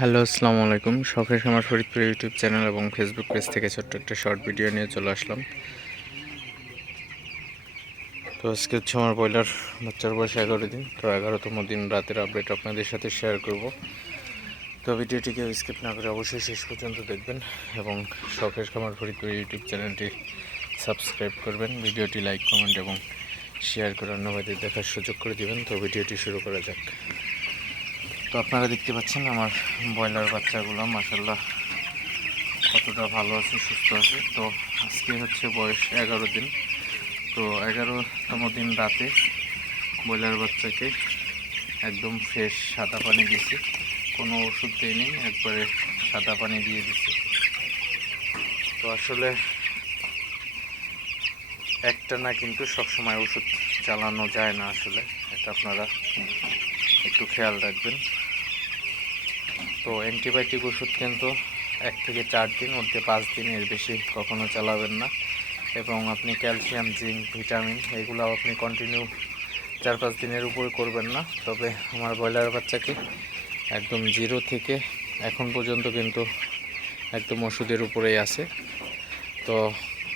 Hello, আসসালামু আলাইকুম। শখের খামার ফরিদপুর ইউটিউব চ্যানেল এবং ফেসবুক পেজ থেকে ছোট্ট একটা শর্ট ভিডিও নিয়ে চলে আসলাম। তো আজকে হচ্ছে আমার ব্রয়লার বাচ্চার বয়স এগারো দিন। তো এগারোতম দিন রাতের আপডেট আপনাদের সাথে শেয়ার করব। তো ভিডিওটিকে স্কিপ না করে অবশ্যই শেষ পর্যন্ত দেখবেন এবং শখের খামার ফরিদপুর ইউটিউব চ্যানেলটি সাবস্ক্রাইব করবেন। ভিডিওটি লাইক কমেন্ট এবং শেয়ার করে অন্য ভাইদের দেখার সুযোগ করে দিবেন। তো ভিডিওটি শুরু করা যাক। তো আপনারা দেখতে পাচ্ছেন আমার ব্রয়লার বাচ্চাগুলো মাসাল্লাহ কতটা ভালো আছে, সুস্থ আছে। তো আজকে হচ্ছে বয়স এগারো দিন। তো এগারোতম দিন রাতে ব্রয়লার বাচ্চাকে একদম ফ্রেশ সাদা পানি দিয়েছি। কোনো ওষুধ দিইনি, একবারে সাদা পানি দিয়ে দিছি তো আসলে একটা না কিন্তু সবসময় ওষুধ চালানো যায় না আসলে, এটা আপনারা একটু খেয়াল রাখবেন। তো অ্যান্টিবায়োটিক ওষুধ কিন্তু এক থেকে চার দিন মধ্যে পাঁচ দিন এর বেশি কখনো চালাবেন না। এবং আপনি ক্যালসিয়াম, জিঙ্ক, ভিটামিন এগুলো আপনি কন্টিনিউ চার পাঁচ দিনের উপরে করবেন না। তবে আমার ব্রয়লার বাচ্চাকে একদম জিরো থেকে এখন পর্যন্ত কিন্তু একদম ওষুধের উপরেই আছে। তো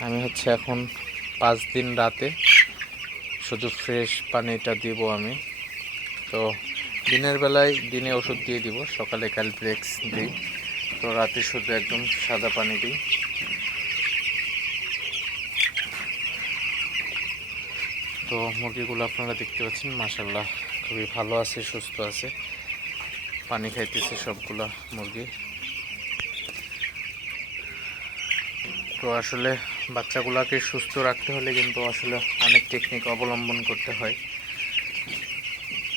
আমি হচ্ছে এখন পাঁচ দিন রাতে শুধু ফ্রেশ পানিটা দিব আমি। তো দিনের বেলায় দিনে ওষুধ দিয়ে দিব, সকালে ক্যালপ্লেক্স দিই, তো রাতে শুধু একদম সাদা পানি দিই। তো মুরগিগুলো আপনারা দেখতে পাচ্ছেন মাসাল্লাহ খুবই ভালো আছে, সুস্থ আছে। পানি খাইতেছে সবগুলা মুরগি। তো আসলে বাচ্চাগুলোকে সুস্থ রাখতে হলে কিন্তু আসলে অনেক টেকনিক অবলম্বন করতে হয়।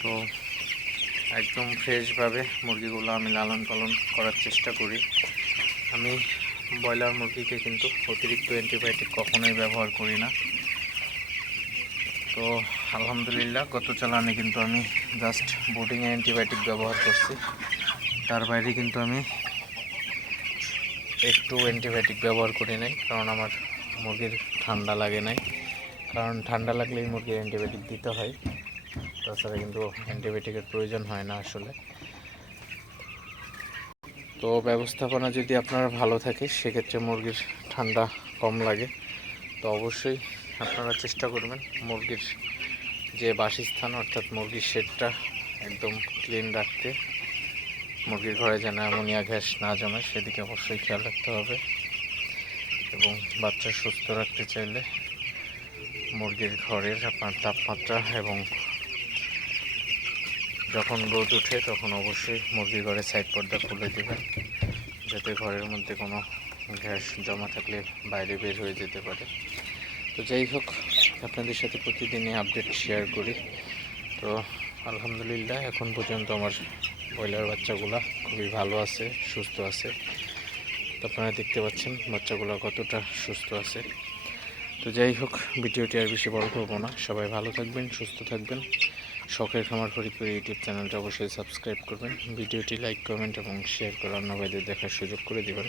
তো একদম ফ্রেশভাবে মুরগিগুলো আমি লালন পালন করার চেষ্টা করি। আমি ব্রয়লার মুরগিকে কিন্তু অতিরিক্ত অ্যান্টিবায়োটিক কখনোই ব্যবহার করি না। তো আলহামদুলিল্লাহ, গত চালানে কিন্তু আমি জাস্ট বোর্ডিংয়ে অ্যান্টিবায়োটিক ব্যবহার করছি। তার বাইরে কিন্তু আমি একটু অ্যান্টিবায়োটিক ব্যবহার করি নাই, কারণ আমার মুরগির ঠান্ডা লাগে নাই। কারণ ঠান্ডা লাগলেই মুরগির অ্যান্টিবায়োটিক দিতে হয়। তাছাড়া কিন্তু অ্যান্টিবায়োটিকের প্রয়োজন হয় না আসলে। তো ব্যবস্থাপনা যদি আপনার ভালো থাকে, সেক্ষেত্রে মুরগির ঠান্ডা কম লাগে। তো অবশ্যই আপনারা চেষ্টা করবেন মুরগির যে বাসস্থান, অর্থাৎ মুরগির শেডটা একদম ক্লিন রাখতে। মুরগির ঘরে যেন অ্যামোনিয়া গ্যাস না জমে, সেদিকে অবশ্যই খেয়াল রাখতে হবে। এবং বাচ্চা সুস্থ রাখতে চাইলে মুরগির ঘরের আপনার তাপমাত্রা এবং যখন রোদ ওঠে তখন অবশ্যই মুরগি ঘরে সাইড পর্দা খুলে দেবেন যাতে ঘরের মধ্যে কোনো গ্যাস জমা থাকলে বাইরে বের হয়ে যেতে পারে। তো যাই হোক, আপনাদের সাথে প্রতিদিনই আপডেট শেয়ার করি। তো আলহামদুলিল্লাহ, এখন পর্যন্ত আমার ব্রয়লার বাচ্চাগুলা খুবই ভালো আছে, সুস্থ আছে। তো আপনারা দেখতে পাচ্ছেন বাচ্চাগুলো কতটা সুস্থ আছে। তো যাই হোক, ভিডিওটি আর বেশি বড় করব না। সবাই ভালো থাকবেন, সুস্থ থাকবেন। শখের খামার ফরিদপুর ইউটিউব চ্যানেলটা অবশ্যই সাবস্ক্রাইব করবেন। ভিডিওটি লাইক, কমেন্ট এবং শেয়ার করে অন্য ভাইদের দেখার সুযোগ করে দেবেন।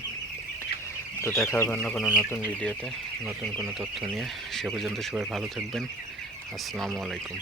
তো দেখা হবে অন্য কোনো নতুন ভিডিওতে। নতুন কোনো তথ্য নিয়ে সে পর্যন্ত সবাই ভালো থাকবেন। আসসালামু আলাইকুম।